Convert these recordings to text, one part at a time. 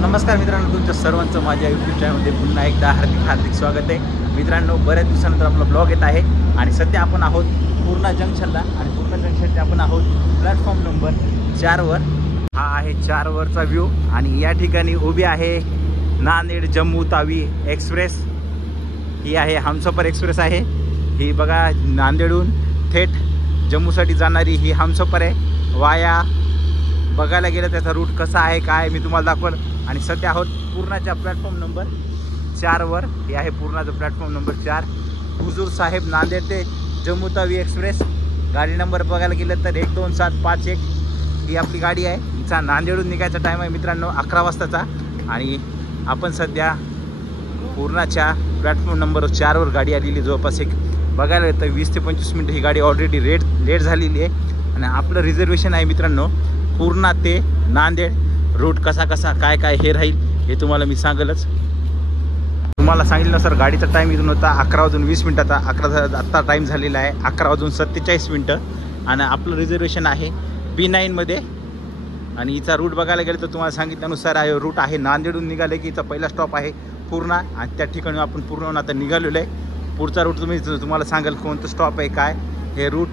नमस्कार मित्रांनो, तुमच्या सर्वांचं माझ्या यूट्यूब चॅनलमध्ये पुन्हा एकदा हार्दिक स्वागत आहे। मित्रांनो, बऱ्याच दिवसानंतर आपला ब्लॉग येत आहे आणि सध्या आपण आहोत पूर्णा जंक्शनला आणि पूर्णा जंक्शनचे आपण आहोत प्लॅटफॉर्म नंबर 4वर। हा आहे 4वरचा व्ह्यू आणि या ठिकाणी उभी आहे नांदेड जम्मू तावी एक्सप्रेस। ही आहे हमसफर एक्सप्रेस आहे। ही बघा, नांदेडहून थेट जम्मूसाठी जाणारी ही हमसफर आहे। वाया बघायला गेलं त्याचा रूट कसा आहे काय मी तुम्हाला दाखवल। आणि सध्या आहोत पूर्णाच्या प्लॅटफॉर्म नंबर 4वर। हे आहे पूर्णाचं प्लॅटफॉर्म नंबर 4, हुजूर साहेब नांदेड ते जम्मू तावी एक्सप्रेस। गाडी नंबर बघायला गेलं तर 12751 ही आपली गाडी आहे। हिचा नांदेडहून निघायचा टाईम आहे मित्रांनो 11 वाजताचा आणि आपण सध्या पूर्णाच्या प्लॅटफॉर्म नंबर 4वर गाडी आलेली। जवळपास एक बघायला गेलं तर 20 ते 25 मिनिटं ही गाडी ऑलरेडी लेट झालेली आहे आणि आपलं रिझर्वेशन आहे मित्रांनो पूर्णा ते नांदेड। रूट कसा काय हे राहील हे तुम्हाला मी सांगेलच। तुम्हाला सांगितलं सर, गाडीचा टाईम इथून होता 11:20 आत्ता टाईम झालेला आहे 11:47 आणि आपलं रिझर्वेशन आहे B9 मध्ये। आणि हिचा रूट बघायला गेलं तर तुम्हाला सांगितल्यानुसार आहे रूट आहे नांदेडहून निघाले की हिचा पहिला स्टॉप आहे पूर्णा आणि त्या ठिकाणी आपण पूर्णहून आता निघालेलो आहे। पुढचा रूट तुम्हाला सांगेल कोणतं स्टॉप आहे काय, हे रूट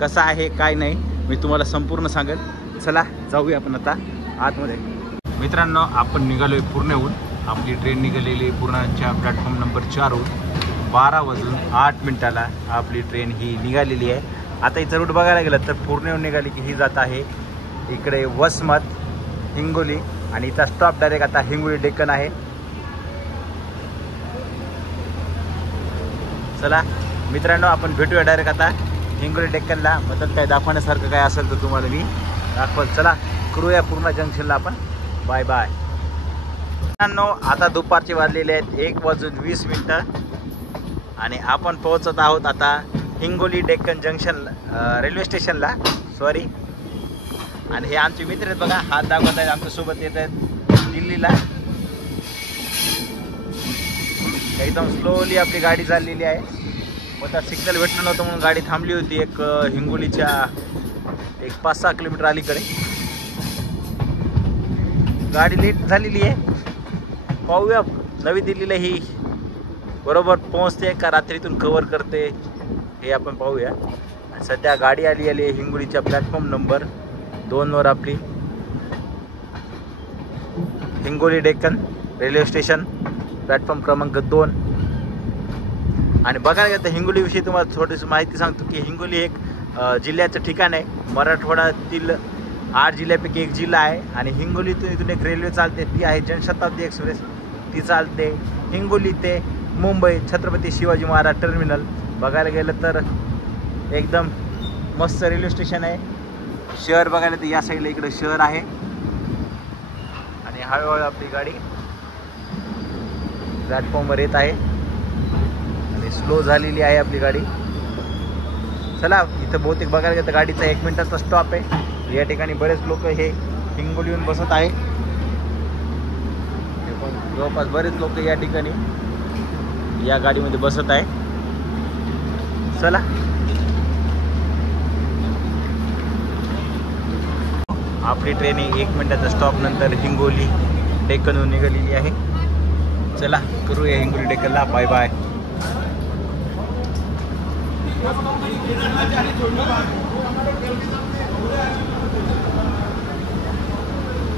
कसा आहे काय नाही मी तुम्हाला संपूर्ण सांगेल। चला जाऊया आपण आता आतमध्ये। मित्रांनो, आपण निघालोय पूर्णहून। आपली ट्रेन निघालेली आहे पूर्णाच्या प्लॅटफॉर्म नंबर 4वरून। 12:08 आपली ट्रेन ही निघालेली आहे। आता हिचं रूट बघायला गेलं तर पूर्णहून निघाली की ही जात आहे इकडे वसमत हिंगोली आणि हिचा स्टॉप डायरेक्ट आता हिंगोली डेक्कन आहे। चला मित्रांनो, आपण भेटूया डायरेक्ट आता हिंगोली डेक्कनला। मतलब काय दाखवण्यासारखं काय असेल तर तुम्हाला मी दाखवल। चला करूया पूर्णा जंक्शनला आपण। बाय बाय मित्रांनो, आता दुपारचे वाजलेले आहेत 1:20 आणि आपण पोहोचत आहोत आता हिंगोली डेक्कन जंक्शन रेल्वे स्टेशनला सॉरी। आणि हे आमचे मित्र आहेत बघा, हात दाखवत आहेत, आमच्यासोबत येत आहेत दिल्लीला। एकदम स्लोली आपली गाडी चाललेली आहे। आता सिग्नल भेटलं नव्हतं म्हणून गाडी थांबली होती एक हिंगोलीच्या 5-6 किलोमीटर अलीकडे। गाडी लेट झालेली आहे, पाहूया नवी दिल्लीला ही बरोबर पोहोचते का रात्रीतून कव्हर करते हे आपण पाहूया। सध्या गाडी आली आहे हिंगोलीच्या प्लॅटफॉर्म नंबर 2वर आपली Hingoli Deccan railway station platform क्रमांक 2। आणि बघायला गेलं तर हिंगोलीविषयी तुम्हाला थोडीशी माहिती सांगतो की हिंगोली एक जिल्ह्याचं ठिकाण आहे। मराठवाड्यातील 8 जिल्ह्यापैकी एक जिल्हा आहे आणि हिंगोलीतून इथून एक रेल्वे चालते, ती आहे जनशताब्दी एक्सप्रेस। ती चालते हिंगोली ते मुंबई छत्रपती शिवाजी महाराज टर्मिनल। बघायला गेलं तर एकदम मस्त रेल्वे स्टेशन आहे। शहर बघायला तर या साईडला इकडे शहर आहे आणि हळूहळू आपली गाडी प्लॅटफॉर्मवर येत आहे आणि स्लो झालेली आहे आपली गाडी। चला इथं बहुतेक बघायला गेलं तर गाडीचा 1 मिनिटाचा स्टॉप आहे। या ठिकाणी बरेच लोक हे हिंगोलीहून बसत आहे। जवळपास बरेच लोक या ठिकाणी या गाडीमध्ये बसत आहे। चला आपली ट्रेन 1 मिनिटाचा स्टॉप नंतर हिंगोली डेक्कनहून निघालेली आहे। चला करूया हिंगोली डेक्कनला। Bye bye.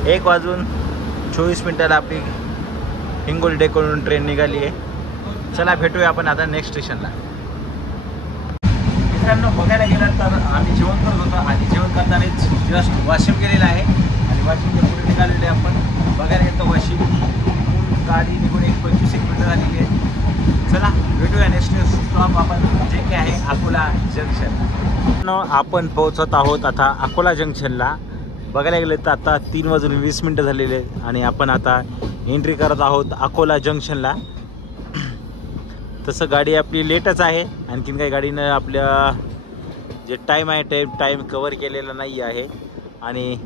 1:24 आपली हिंगोली डेक्कनहून ट्रेन निघाली आहे। चला भेटूया आपण आता नेक्स्ट स्टेशनला। मित्रांनो, बघायला गेलं तर आम्ही जेवण करत होतो आणि जेवण करतानाच जस्ट वाशिम गेलेला आहे आणि वाशिमच्या पुढे निघालेले आपण। बघायला गेलं तर वाशिम गाडी निघून 25 मिनिटं झालेली आहे। चला भेटूया नेक्स्ट स्टॉप आपण जे काय आहे अकोला जंक्शन। आपण पोहोचत आहोत आता अकोला जंक्शनला। बघायला गेलं तर आता 3:20 झालेले आहेत आणि आपण आता एंट्री करत आहोत अकोला जंक्शनला। तसं गाडी आपली लेटच आहे, आणखीन काही गाडीनं आपल्या जे टाईम आहे टाईम कव्हर केलेला नाही आहे। आणि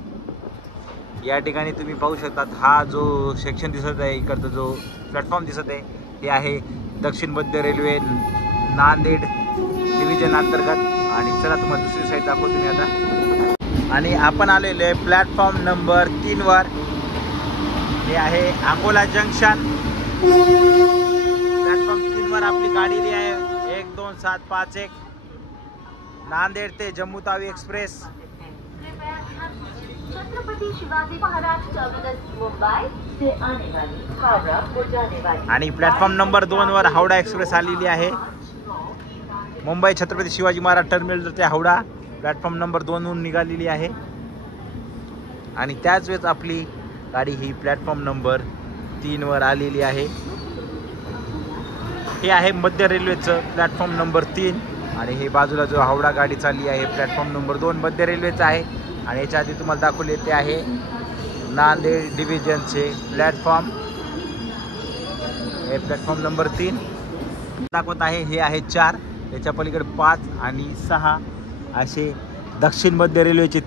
या ठिकाणी तुम्ही पाहू शकतात हा जो सेक्शन दिसत आहे इकडचा जो प्लॅटफॉर्म दिसत आहे हे आहे दक्षिण मध्य रेल्वे नांदेड डिव्हिजन अंतर्गत। आणि चला तुम्हाला दुसरी साईड दाखवतो मी आता। आणि आपण आलेलो आहे प्लॅटफॉर्म नंबर 3वर। हे आहे अकोला जंक्शन, प्लॅटफॉर्म 3 वर आपली गाडी आहे 12751 नांदेड ते जम्मू तावी एक्सप्रेस। छत्रपति शिवाजी महाराज टर्मिनस मुंबई से आने वाली हावड़ा को जाने वाली आणि प्लॅटफॉर्म नंबर 2 वर हावडा एक्सप्रेस आलेली आहे। मुंबई छत्रपती शिवाजी महाराज टर्मिनल ते हावडा प्लॅटफॉर्म नंबर 2 वरून निघालेली आहे आणि त्याच वेळेस आपली गाडी ही प्लॅटफॉर्म नंबर 3 वर आलेली आहे। हे आहे मध्य रेल्वेचं प्लॅटफॉर्म नंबर 3 आणि हे बाजूला जो हावडा गाडी चालली आहे प्लॅटफॉर्म नंबर 2 मध्य रेल्वेचं आहे आणि याच्या आधी तुम्हाला दाखवले ते आहे नांदेड डिव्हिजनचे प्लॅटफॉर्म, हे प्लॅटफॉर्म नंबर 3 दाखवत आहे। हे आहे 4, त्याच्या पलीकडे 5 आणि 6 असे दक्षिण मध्य रेल्वेचे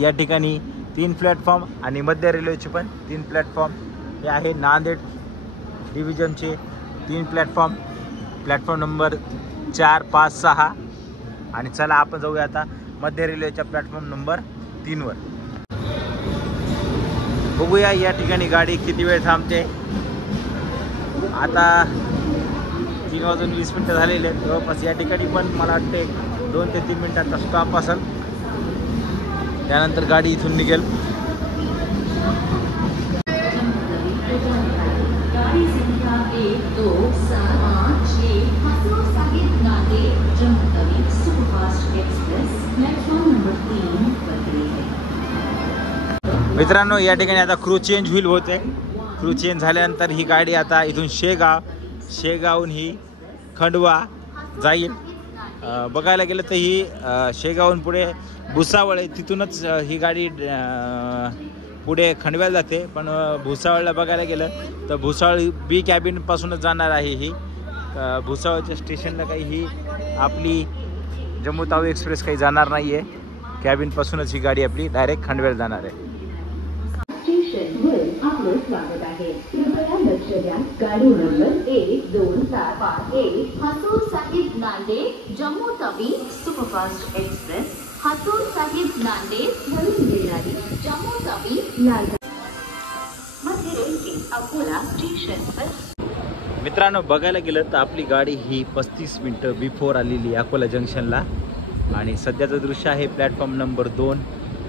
या ठिकाणी 3 प्लॅटफॉर्म आणि मध्य रेल्वेचे पण 3 प्लॅटफॉर्म। हे आहे नांदेड डिव्हिजनचे 3 प्लॅटफॉर्म, प्लॅटफॉर्म नंबर 4, 5, 6 आणि चला आपण जाऊया आता मध्य रेल्वेच्या प्लॅटफॉर्म नंबर 3 वर। बघूया या ठिकाणी गाडी किती वेळ थांबते। आता 3:20 झालेले आहेत जवळपास। या ठिकाणी पण मला वाटते 2 ते 3 मिनिटाचा स्टॉप असेल, त्यानंतर गाडी इथून निघेल। मित्रांनो या ठिकाणी आता क्रू चेंज होईल होते। क्रू चेंज झाल्यानंतर ही गाडी आता इथून शेगावहून ही खंडवा जाईल। बघायला गेलं तर ही शेगावहून पुढे भुसावळ आहे, तिथूनच ही गाडी पुढे खंडव्याला जाते। पण भुसावळला बघायला गेलं तर भुसावळ बी कॅबिनपासूनच जाणार आहे ही। भुसावळच्या स्टेशनला काही ही आपली जम्मू तावी एक्सप्रेस काही जाणार नाही आहे, कॅबिनपासूनच ही गाडी आपली डायरेक्ट खंडव्याला जाणार आहे। आपलं स्वागत आहे। कृपया लक्ष द्या, गाडी number 12751 Hazur Sahib Nanded Jammu Tawi superfast express Hazur Sahib Nanded वरून येणारी जम्मू तवी नांदेड मध्य रेल्वे अकोला स्टेशन पर। मित्रांनो बघायला गेलं तर आपली गाडी ही 35 मिनिटं बिफोर आलेली अकोला जंक्शनला आणि सध्याचं दृश्य आहे प्लॅटफॉर्म नंबर 2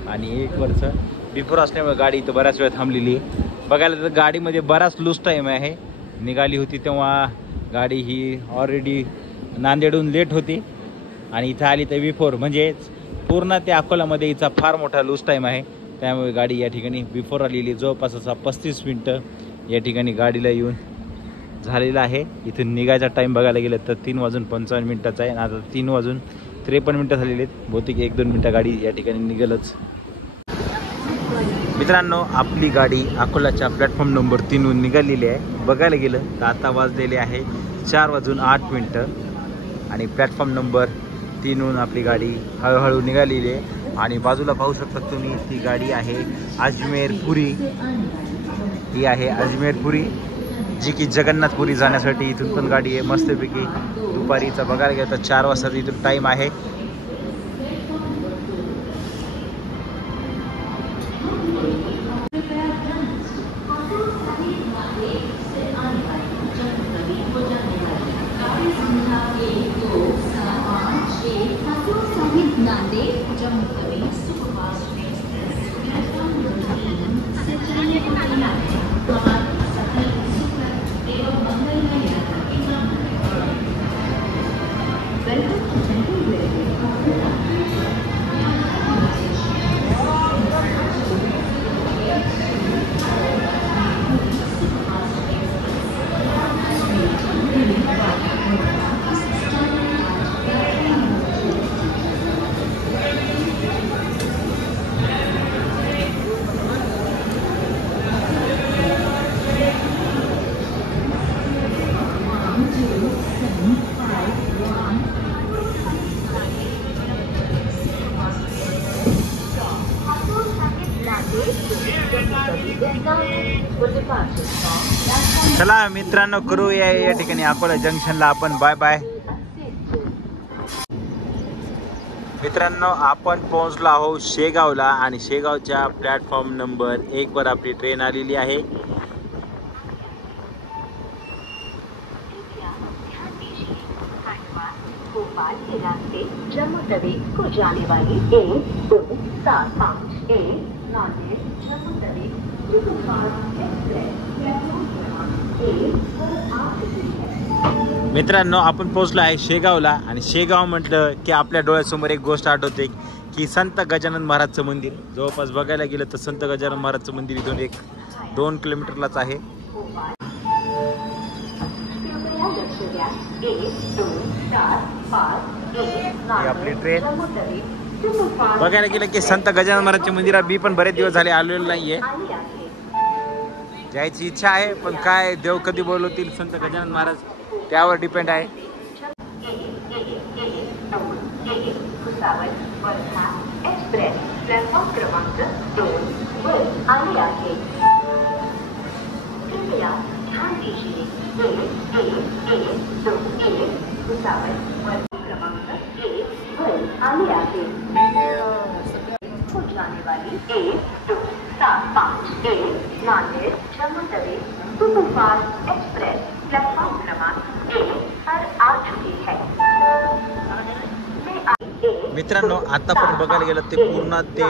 आणि 1 वरचं। बिफोर असल्यामुळे गाडी इथं बऱ्याच वेळ थांबलेली आहे। बघायला तर गाडीमध्ये बराच लूज टाईम आहे, निघाली होती तेव्हा गाडी ही ऑलरेडी नांदेडहून लेट होती आणि इथं आली तर बिफोर, म्हणजे पूर्ण ते अकोलामध्ये हिचा फार मोठा लूज टाईम आहे, त्यामुळे गाडी या ठिकाणी बिफोर आलेली। जवळपास असा 35 मिनिटं या ठिकाणी गाडीला येऊन झालेला आहे। इथून निघायचा टाईम बघायला गेलं तर 3:55 आहे आणि आता 3:53 झालेले आहेत। बहुतेक 1-2 मिनटं गाडी या ठिकाणी निघेलच। मित्रांनो आपली गाडी अकोलाच्या प्लॅटफॉर्म नंबर 3 वरून निघालेली आहे। बघायला गेलं तर आता वाजलेले आहे 4:08 आणि प्लॅटफॉर्म नंबर 3 वरून आपली गाडी हळूहळू निघालेली आहे आणि बाजूला पाहू शकता तुम्ही ती गाडी आहे अजमेरपुरी। ही आहे अजमेरपुरी जी की जगन्नाथपुरी जाण्यासाठी इथून पण गाडी आहे मस्तपैकी। दुपारीचा बघायला गेलं तर 4 वाजता इथून टाईम आहे। चला मित्रांनो करूया या ठिकाणी अकोला जंक्शनला आपण बाय बाय। मित्रांनो आपण पोहोचलो आहोत शेगावला आणि शेगावच्या प्लॅटफॉर्म नंबर 1 वर आपली ट्रेन आलेली आहे. भोपाल के रास्ते जम्मू तवी को जाने वाली 1-2-7-5 Nanded Jammu Tawi superfast express platform क्रमांक 1 पर आ चुकी है. मित्रांनो आपण पोहोचलो आहे शेगावला आणि शेगाव म्हटलं की आपल्या डोळ्यासमोर एक गोष्ट आठवते की संत गजानन महाराजचं मंदिर. जवळपास बघायला गेलं तर संत गजानन महाराजचं मंदिर इथून 2 किलोमीटरलाच आहे. ही आपली ट्रेन. बघायला गेलं की संत गजानन महाराजच्या मंदिरात मी पण बरेच दिवस झाले आलेलो नाहीये. जायची इच्छा आहे पण काय देव कधी बोलवतील संत गजानन महाराज त्यावर डिपेंड आहे. एक्सप्रेस प्लॅटफॉर्म क्रमांक 2 वर आले आहे. कृपया ध्यान दीजिए. 1-1-1-2-1 भुसावळ प्लॅटफॉर्म क्रमांक 1 वर आले आहे. को जाने वाली 1-2-7-5 Nanded Jammu Tawi superfast express platform क्रमांक 1 पर आ चुकी है. मित्रांनो आता पण बघायला गेलं ते पूर्ण ते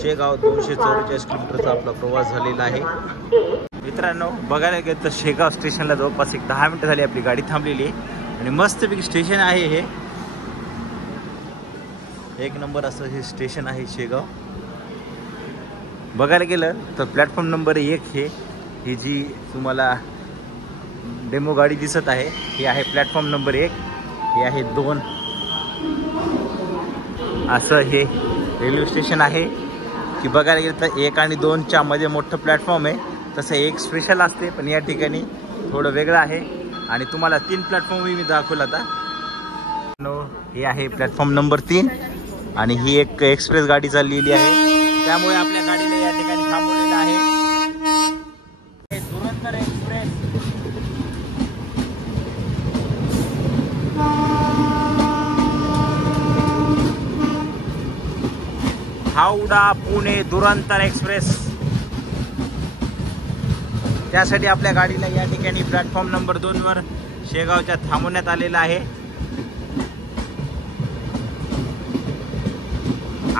शेगाव 244 किलोमीटरचा आपला प्रवास झालेला आहे. मित्रांनो बघायला गेलं तर शेगाव स्टेशनला जवळपास 10 मिनिटं झाली आपली गाडी थांबलेली आहे आणि मस्तपैकी स्टेशन आहे. हे एक नंबर असं हे स्टेशन आहे शेगाव. बघायला गेलं तर प्लॅटफॉर्म नंबर 1 ही जी तुम्हाला डेमो गाडी दिसत आहे ही आहे प्लॅटफॉर्म नंबर 1. हे आहे 2. असं हे रेल्वे स्टेशन आहे की बघायला गेलं तर 1 आणि 2च्या मध्ये मोठं प्लॅटफॉर्म आहे. तसं एक स्पेशल असते पण या ठिकाणी थोडं वेगळं आहे आणि तुम्हाला 3 प्लॅटफॉर्म मी दाखवला आता. हे आहे प्लॅटफॉर्म नंबर 3 आणि ही एक एक्सप्रेस गाडी चाललेली आहे त्यामुळे आपल्या गाडीला या ठिकाणी थांबवलेलं आहे. दुरंतर एक्सप्रेस हावडा पुणे दुरंतर एक्सप्रेस. त्यासाठी आपल्या गाडीला या ठिकाणी प्लॅटफॉर्म नंबर 2 वर शेगावच्या थांबवण्यात आलेला आहे.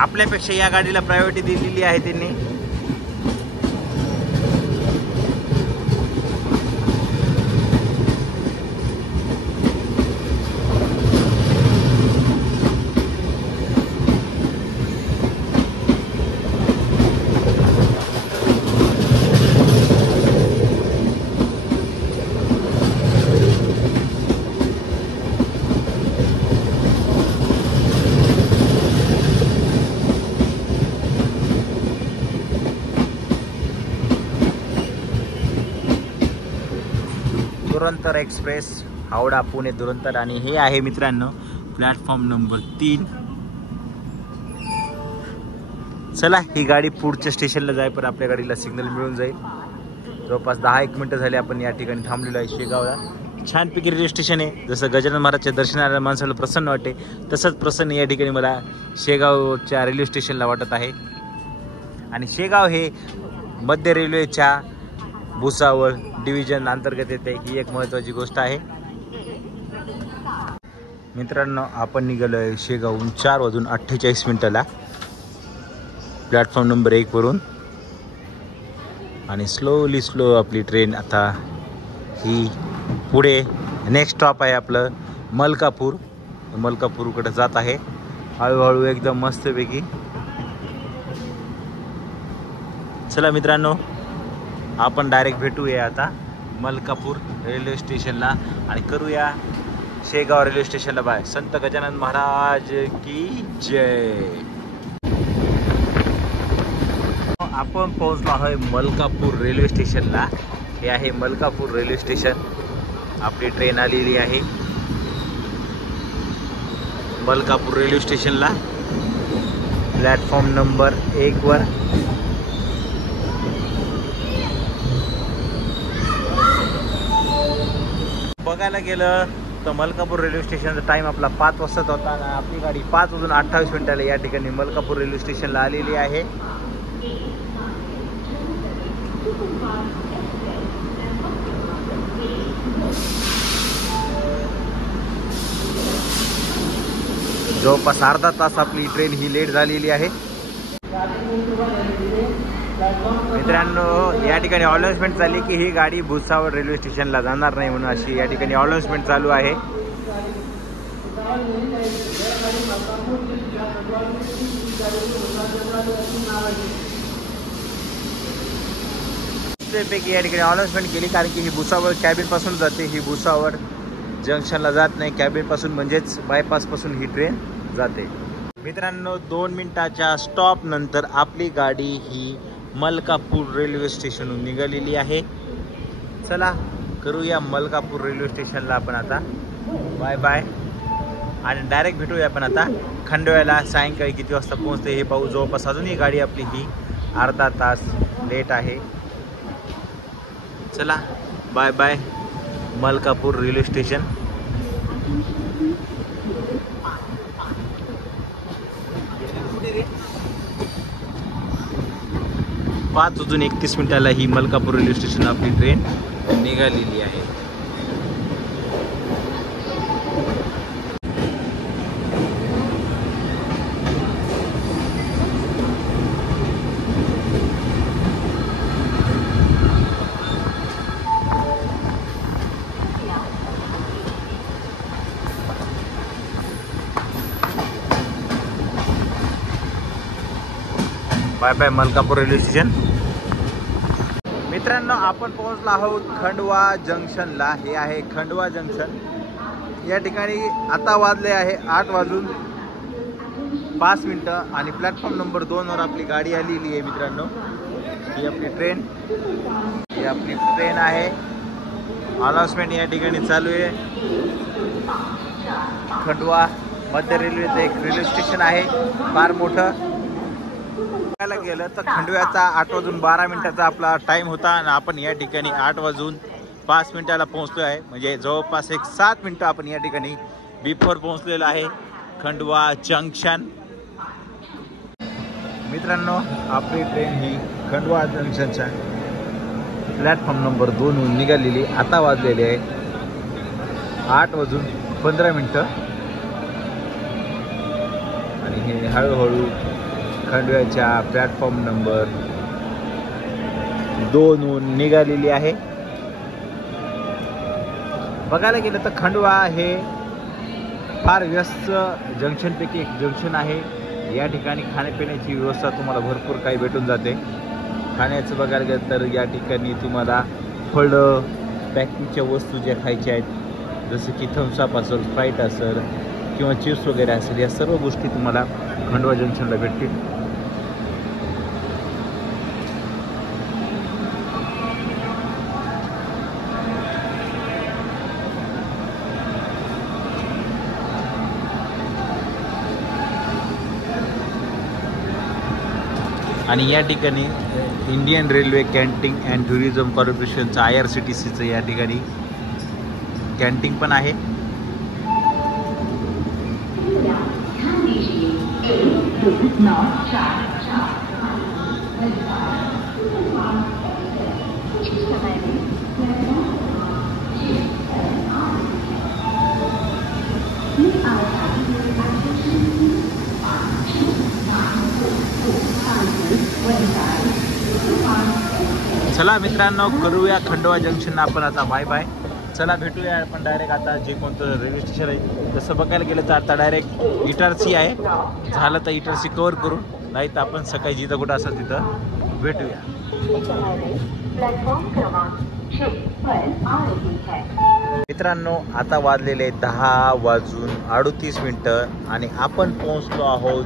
आपल्यापेक्षा या गाडीला प्रायोरिटी दिलेली आहे त्यांनी. दुरंतर एक्सप्रेस हावडा पुणे दुरंतर आणि हे आहे मित्रांनो प्लॅटफॉर्म नंबर 3. चला ही गाडी पुढच्या स्टेशनला जाय पण आपल्या गाडीला सिग्नल मिळून जाईल. जवळपास 10-1 मिनिटं झाली आपण या ठिकाणी थांबलेलो आहे शेगावला. छानपैकी रेल्वे स्टेशन आहे. जसं गजानन महाराजच्या दर्शनाला माणसाला प्रसन्न वाटते तसंच प्रसन्न या ठिकाणी मला शेगावच्या रेल्वे स्टेशनला वाटत आहे. आणि शेगाव हे मध्य रेल्वेच्या भुसावळ डिव्हिजन अंतर्गत येते ही एक महत्त्वाची गोष्ट आहे. मित्रांनो आपण निघालो आहे शेगावहून 4:48 प्लॅटफॉर्म नंबर 1 वरून आणि स्लो आपली ट्रेन आता ही पुढे नेक्स्ट स्टॉप आहे आपलं मलकापूरकडे जात आहे हळूहळू एकदम मस्तपैकी. चला मित्रांनो आपण डायरेक्ट भेटूया आता मलकापूर रेल्वे स्टेशनला आणि करूया शेगाव रेल्वे स्टेशनला बाय. संत गजानन महाराज की जय. आपण पोहोचलो आहे मलकापूर रेल्वे स्टेशनला. हे आहे मलकापूर रेल्वे स्टेशन. आपली ट्रेन आलेली आहे मलकापूर रेल्वे स्टेशनला प्लॅटफॉर्म नंबर 1 वर. बघायला गेलं तर मलकापूर रेल्वे स्टेशनचा टाईम आपला 5 वाजता होता आणि आपली गाडी 5:28 या ठिकाणी मलकापूर रेल्वे स्टेशनला आलेली आहे. जवळपास अर्धा तास आपली ट्रेन ही लेट झालेली आहे. मित्रांनो, या ठिकाणी अनाउन्समेंट झाली की ही गाडी भुसावळ रेल्वे स्टेशनला जाणार नाही म्हणून अशी या ठिकाणी अनाउन्समेंट चालू आहे. पैकी या ठिकाणी अनाउन्समेंट केली कारण की ही भुसावळ कॅबिन पासून जाते. ही भुसावळ जंक्शनला जात नाही. कॅबिन पासून म्हणजेच बायपास पासून ही ट्रेन जाते. मित्रांनो, 2 मिनिटाच्या स्टॉप नंतर आपली गाडी ही मलकापूर रेल्वे स्टेशनहून निघालेली आहे. चला करूया मलकापूर रेल्वे स्टेशनला आपण आता बाय बाय आणि डायरेक्ट भेटूया आपण आता खंडव्याला. सायंकाळी किती वाजता पोहोचते हे पाहू. जवळपास अजून ही गाडी आपली ही अर्धा तास लेट आहे. चला bye bye Malkapur railway station. पाच वाजून 31 मिनिटाला ही मलकापूर रेल्वे स्टेशन आपली ट्रेन निघालेली आहे. Bye bye Malkapur railway station. मित्रांनो, आपण पोहोचलो आहोत खंडवा जंक्शनला. हे आहे खंडवा जंक्शन. या ठिकाणी आता वाजले आहे 8:05 आणि प्लॅटफॉर्म नंबर 2 वर आपली गाडी आलेली आहे. मित्रांनो, ही आपली ट्रेन आहे. अनाउन्समेंट या ठिकाणी चालू आहे. खंडवा मध्य रेल्वेचं एक रेल्वे स्टेशन आहे फार मोठं. गेलं तर खंडव्याचा 8:12 आपला टाइम होता आणि आपण या ठिकाणी 8:05 पोहोचलो आहे. म्हणजे जवळपास एक 7 मिनिटं आपण या ठिकाणी बिफोर पोहोचलेलो आहे खंडवा जंक्शन. मित्रांनो, आपली ट्रेन ही खंडवा जंक्शनच्या प्लॅटफॉर्म नंबर 2 हून निघालेली. आता वाजलेले आहे 8:15 आणि हे हळूहळू खंडव्याच्या प्लॅटफॉर्म नंबर 2 हून निघालेली आहे. बघायला गेलं तर खंडवा हे फार व्यस्त जंक्शनपैकी एक जंक्शन आहे. या ठिकाणी खाण्यापिण्याची व्यवस्था तुम्हाला भरपूर काही भेटून जाते. खाण्याचं बघायला गेलं तर या ठिकाणी तुम्हाला फळं, पॅकिंगच्या वस्तू ज्या खायच्या आहेत जसं की थम्सअप असेल, स्प्राईट असेल किंवा चिप्स वगैरे असेल, या सर्व गोष्टी तुम्हाला खंडवा जंक्शनला भेटतील. आणि या ठिकाणी Indian railway canteen and tourism कॉर्पोरेशनचं IRCTCचं या ठिकाणी कॅन्टीन पण आहे. चला मित्रांनो, करूया खंडवा जंक्शन आपण आता बाय बाय. चला भेटूया आपण डायरेक्ट आता जे कोणतं रेल्वे स्टेशन आहे. जसं बघायला गेलं तर आता डायरेक्ट इटारसी आहे. झालं तर इटारसी कवर करू, नाही तर आपण सकाळी जिथं कुठं असेल तिथं भेटूया. मित्रांनो, आता वाजलेले 10:38 आणि आपण पोहोचलो आहोत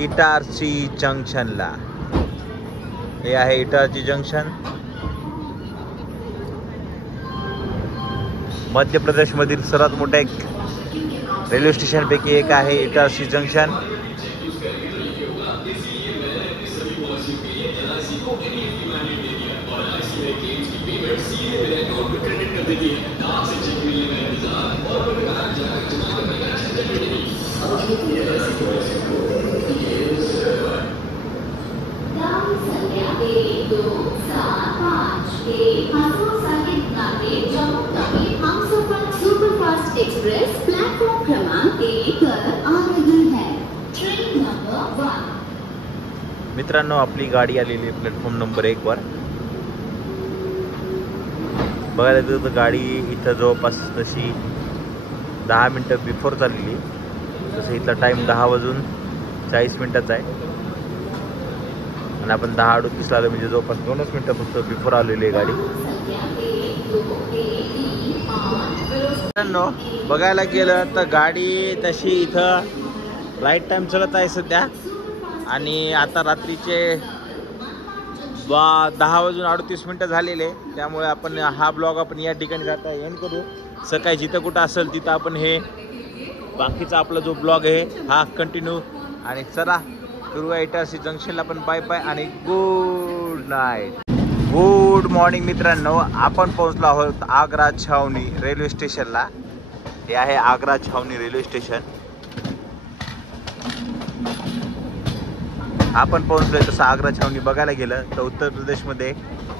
इटारसी जंक्शनला. हे आहे इटारसी जंक्शन. मध्य प्रदेशमधील सर्वात मोठे एक रेल्वे स्टेशनपैकी एक आहे इटारसी जंक्शन. संख्या 1 2 7 5 1 हजूर साहिब नाके Jammu Tawi Humsafar superfast express platform क्रमांक 1 पर आ रही है। Train number 1। मित्रांनो, आपली गाडी आलेली आहे प्लॅटफॉर्म नंबर 1 वर। बघायला गेलं तर गाडी इथं जवळपास तशी 10 मिनटं बिफोर चाललेली, तसं इथला टाईम 10:40 आहे आणि आपण 10:38 आलो, म्हणजे जवळपास 2 मिनटं फक्त बिफोर आलेली आहे गाडी। मित्रांनो, बघायला गेलं तर गाडी तशी इथं राईट टाईम चलत आहे सध्या आणि आता रात्रीचे 10:38 झालेले, त्यामुळे आपण हा ब्लॉग आपण या ठिकाणी जाता एंड करू। सकाळी जिथं कुठं असेल तिथं आपण हे बाकीचा आपला जो ब्लॉग आहे हा कंटिन्यू, आणि चला करूया इटारसी जंक्शनला पण बाय बाय आणि गुड नाईट। गुड मॉर्निंग मित्रांनो, आपण पोहोचलो आहोत आग्रा छावनी रेल्वे स्टेशनला। हे आहे आग्रा छावनी रेल्वे स्टेशन। आपण पोहोचलोय तसं आग्रा छावनी बघायला गेलं तर उत्तर प्रदेशमध्ये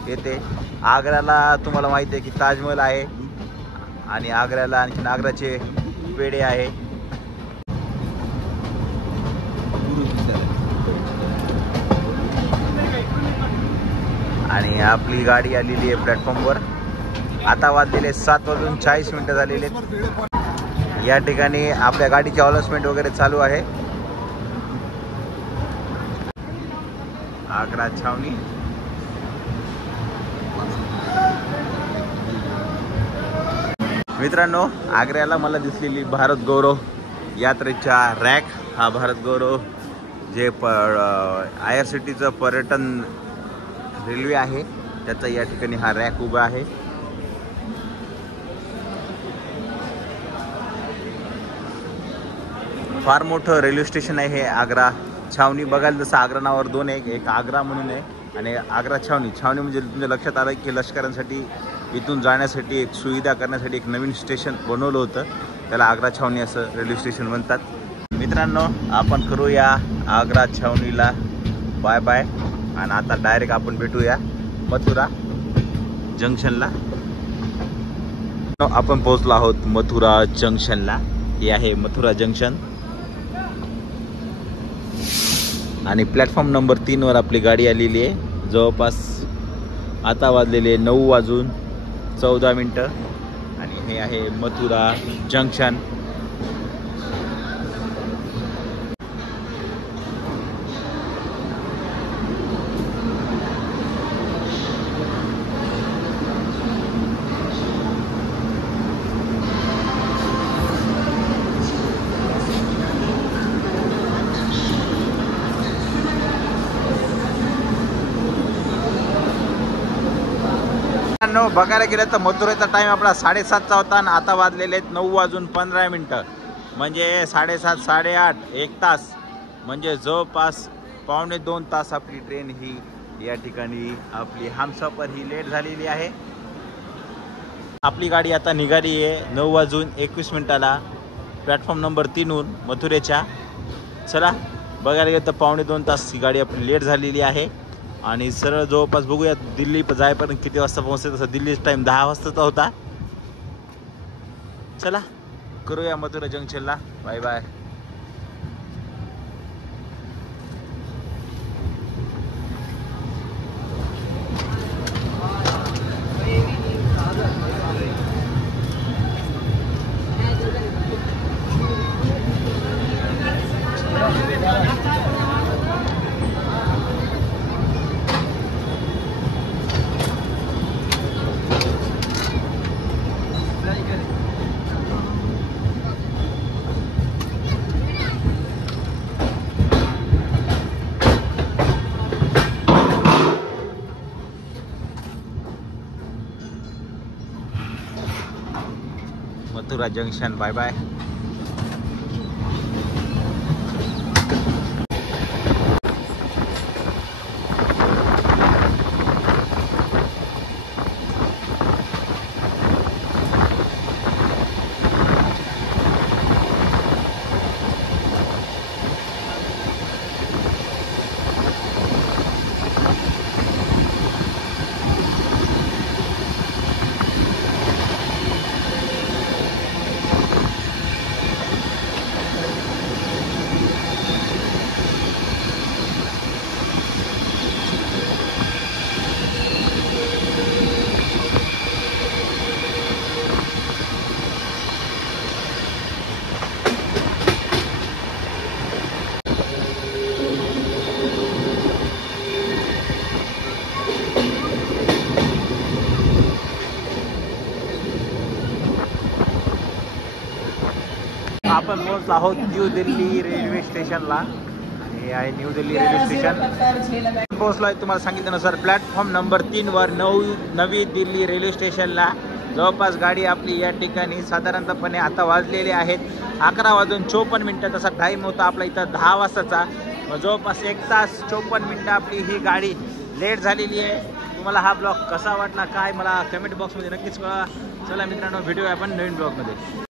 येते। आग्र्याला तुम्हाला माहिती आहे की ताजमहल आहे आणि आग्र्याला आणखी आग्राचे पेढे आहे। आणि आपली गाडी आलेली आहे प्लॅटफॉर्मवर। आता वाजलेले 7:40 झालेले। या ठिकाणी आपल्या गाडीची अनाउन्समेंट वगैरे चालू आहे। आग्रा छावनी। मित्रांनो, आग्र्याला मला दिसलेली भारत गौरव यात्रेच्या रॅक, हा भारत गौरव जे IRCTचं पर्यटन रेल्वे आहे त्याचा या ठिकाणी हा रॅक उभा आहे। फार मोठं रेल्वे स्टेशन आहे हे आग्रा छावनी। बघायला जसं आग्रा नावावर 2 आहे, एक आग्रा म्हणून आहे आणि आग्रा छावनी। छावनी म्हणजे तुमच्या लक्षात आलं की लष्करांसाठी इथून जाण्यासाठी एक सुविधा करण्यासाठी एक नवीन स्टेशन बनवलं होतं, त्याला आग्रा छावनी असं रेल्वे स्टेशन म्हणतात। मित्रांनो, आपण करूया आग्रा छावनीला बाय बाय आणि आता डायरेक्ट आपण भेटूया मथुरा जंक्शनला। आपण पोहोचलो आहोत मथुरा जंक्शनला। हे आहे मथुरा जंक्शन आणि प्लॅटफॉर्म नंबर 3 वर आपली गाडी आलेली आहे। जवळपास आता वाजलेले 9:14 आणि हे आहे मथुरा जंक्शन। बघायला गेलं तर मथुरेचा टाइम आपला 7:30चा होता आणि आता वाजलेले आहेत 9:15 म्हणजे 7:30 8:30 1 तास, म्हणजे जवळपास 1.25 तास आपली ट्रेन ही या ठिकाणी आपली हमसफर ही लेट झालेली आहे। आपली गाडी आता निघाली आहे 9:21 प्लॅटफॉर्म नंबर 3 हून मथुरेच्या। चला बघायला गेलं तर 1.25 तास ही गाडी आपली लेट झालेली आहे आणि सरळ जवळपास बघूया दिल्ली जायपर्यंत किती वाजता पोहोचते। तसं दिल्लीचा टाइम 10 वाजताचा होता। चला करूया मथुरा जंक्शनला bye bye. Mathura junction bye bye. आपण पोहोचलो आहोत न्यू दिल्ली रेल्वे स्टेशनला. आणि हे आहे न्यू दिल्ली रेल्वे स्टेशन. पोहोचलो आहे तुम्हाला सांगितल्यानुसार प्लॅटफॉर्म नंबर 3 वर नवी दिल्ली रेल्वे स्टेशनला. जवळपास गाडी आपली या ठिकाणी साधारणतपणे आता वाजलेले आहेत 11:54. तसा टाईम होता आपला इथं 10 वाजताचा. जवळपास 1 तास 54 मिनटं आपली ही गाडी लेट झालेली आहे. तुम्हाला हा ब्लॉग कसा वाटला काय मला कमेंट बॉक्समध्ये नक्कीच कळवा. चला मित्रांनो, भेटूया आपण नवीन ब्लॉगमध्ये.